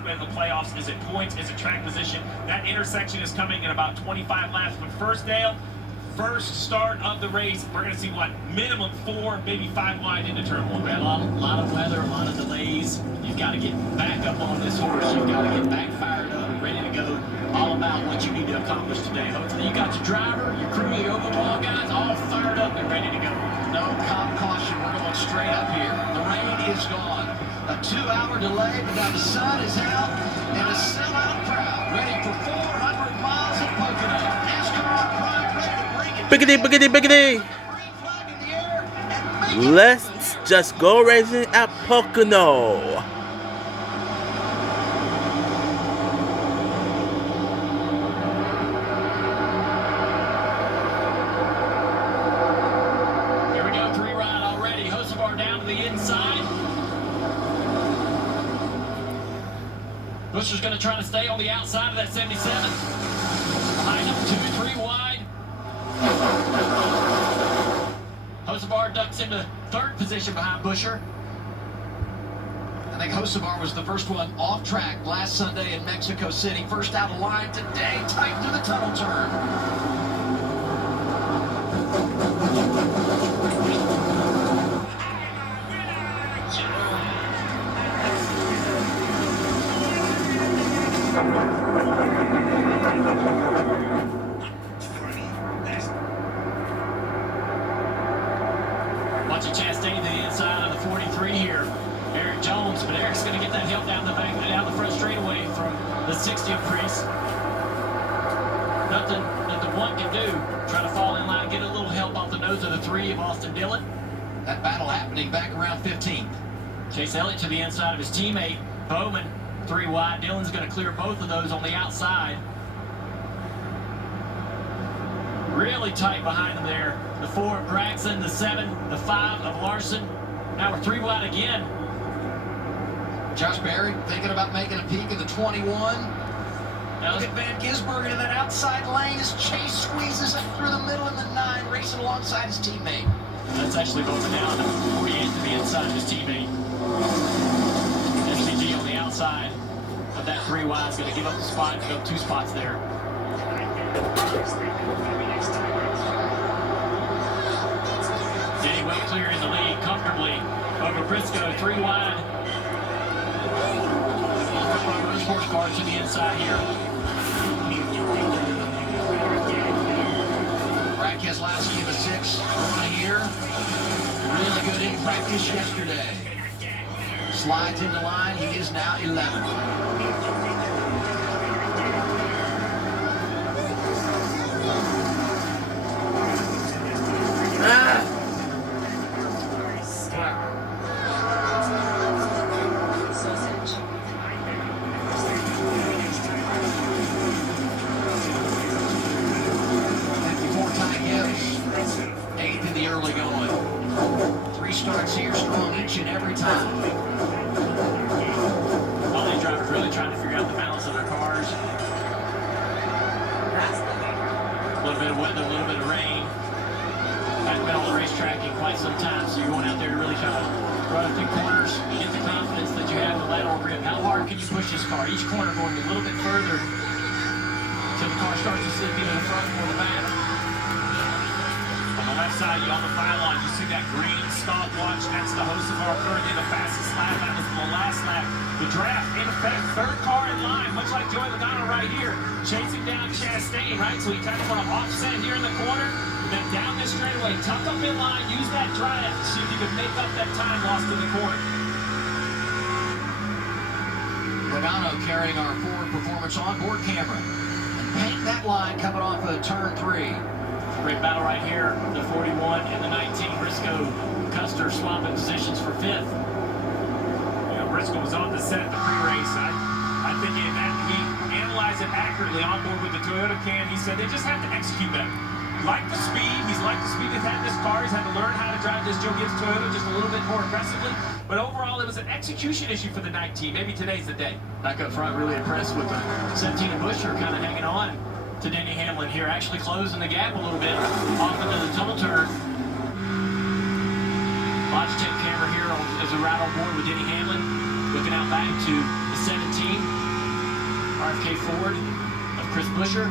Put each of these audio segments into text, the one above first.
pathway to the playoffs? Is it points? Is it track position? That intersection is coming in about 25 laps. But first, Dale, first start of the race, we're going to see what? Minimum 4, maybe 5 wide into turn 1. A lot of weather, a lot of delays. You've got to get back up on this horse. You've got to get back fired up, ready to go. All about what you need to accomplish today. Hopefully you got your driver, your crew, your overall guys all fired up and ready to go. No caution. We're going straight up here. The rain is gone. A 2-hour delay, but now the sun is out and a sellout crowd ready for 400 miles of Pocono. NASCAR Prime ready to bring it. Biggity, biggity, biggity. Green flag in the air and make it. Let's just go racing at Pocono. Here we go, 3 ride already. Hocevar down to the inside. Buscher's going to try to stay on the outside of that 77. Behind him, 2-3 wide. Hocevar ducks into 3rd position behind Buscher. I think Hocevar was the first one off track last Sunday in Mexico City. First out of line today, tight through the tunnel turn. Watching Chastain to the inside of the 43 here. Eric Jones, but Eric's going to get that help down the back, down the front straightaway from the 60th crease. Nothing that the 1 can do. Try to fall in line, get a little help off the nose of the 3 of Austin Dillon. That battle happening back around 15th. Chase Elliott to the inside of his teammate. Bowman, 3 wide. Dillon's going to clear both of those on the outside. Really tight behind him there. The 4 of Gregson, the 7, the 5 of Larson. Now we're 3 wide again. Josh Berry thinking about making a peek at the 21. Now Look at Van Gisbergen in that outside lane as Chase squeezes up through the middle in the 9, racing alongside his teammate. that's actually Bowman down to 48 to the inside of his teammate. FCG on the outside of that 3 wide is going to give up the spot and go 2 spots there. Denny well clear in the lead comfortably over Briscoe, 3 wide. Sports cars to the inside here. Brad Keselowski in the 6 right here. Really good in practice yesterday. Slides into line. He is now 11th. Starts here strong each and every time. All these drivers really trying to figure out the balance of their cars. A little bit of weather, a little bit of rain. Haven't been on the racetrack in quite some time, so you're going out there to really try to run a few corners, get the confidence that you have with lateral grip. How hard can you push this car? Each corner going a little bit further until the car starts to slip either the front or the back. On the left side, you on the pylon, you see that green stopwatch. That's the Hocevar currently the fastest lap. That was the last lap. The draft, in effect, 3rd car in line, much like Joey Logano right here, chasing down Chastain, right? So he kind of want to offset here in the corner, then down this straightaway, tuck up in line, use that draft, see if you can make up that time lost in the corner. Logano carrying our Ford Performance onboard camera. And paint that line coming off of turn 3. Great battle right here. The 41 and the 19. Briscoe, Custer swapping positions for 5th. You know, Briscoe was on the set at the pre-race. I think he analyzed it accurately on board with the Toyota can. He said they just have to execute better. Like the speed, he's liked the speed they've had in this car. He's had to learn how to drive this Joe Gibbs Toyota just a little bit more aggressively. But overall, it was an execution issue for the 19. Maybe today's the day. Back up front, really impressed with the 17 and Buscher kind of hanging on to Denny Hamlin here, actually closing the gap a little bit off into the tunnel turn. Logitech camera here as we ride on board with Denny Hamlin, looking out back to the 17. RFK Ford of Chris Buescher.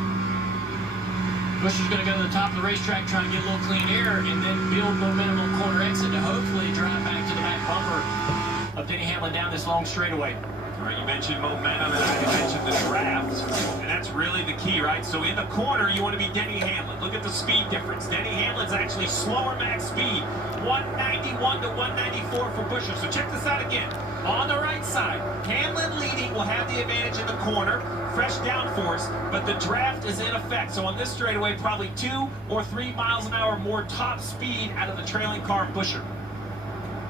Buescher's going to go to the top of the racetrack, try to get a little clean air, and then build momentum on corner exit to hopefully drive back to the back bumper of Denny Hamlin down this long straightaway. All right, you mentioned momentum, and I mentioned the draft, and that's really the key, right? So in the corner, you want to be Denny Hamlin. Look at the speed difference. Denny Hamlin's actually slower max speed, 191 to 194 for Buescher. So check this out again. On the right side, Hamlin leading will have the advantage in the corner, fresh downforce, but the draft is in effect. So on this straightaway, probably 2 or 3 miles an hour more top speed out of the trailing car of Buescher.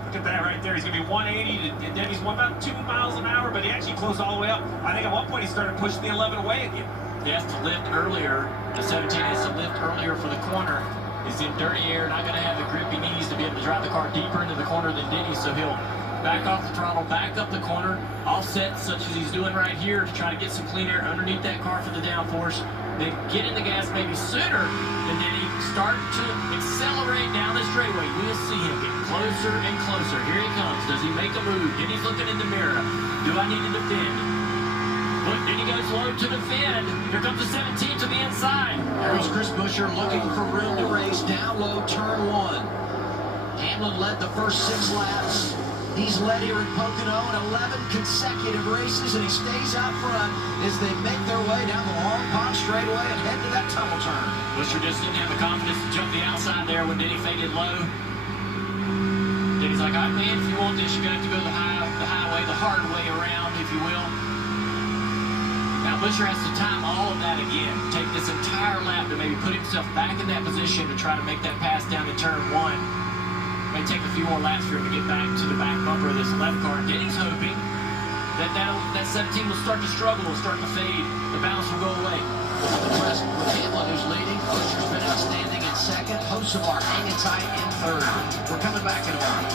Look at that right there. He's going to be 180, and then he's about 2 miles an hour, but he actually closed all the way up. I think at one point he started pushing the 11 away again. He has to lift earlier. The 17 has to lift earlier for the corner. He's in dirty air, not going to have the grip he needs to be able to drive the car deeper into the corner than Denny, so he'll back off the throttle, back up the corner, offset such as he's doing right here to try to get some clean air underneath that car for the downforce, then get in the gas maybe sooner than Denny, start to accelerate down the straightaway. We'll see him get closer and closer. Here he comes. Does he make a move? Denny's looking in the mirror. Do I need to defend? Look, Denny goes low to defend. Here comes the 17 to the inside. There goes Chris Buescher looking for room to race down low turn 1. Hamlin led the first 6 laps. He's led here at Pocono in 11 consecutive races, and he stays out front as they make their way down the long pond straightaway and head to that tunnel turn. Buescher just didn't have the confidence to jump the outside there when Denny faded low. Denny's like, man, if you want this, you're going to have to go the highway, the hard way around, if you will. Now Buescher has to time all of that again, take this entire lap to maybe put himself back in that position to try to make that pass down to turn 1. May take a few more laps for him to get back to the back bumper of this left car. Denny's hoping that that 17 will start to struggle, will start to fade. The balance will go away. I'm impressed with Hamlin, who's leading. Buescher's been outstanding in second. Hocevar hanging tight in third. We're coming back in a moment.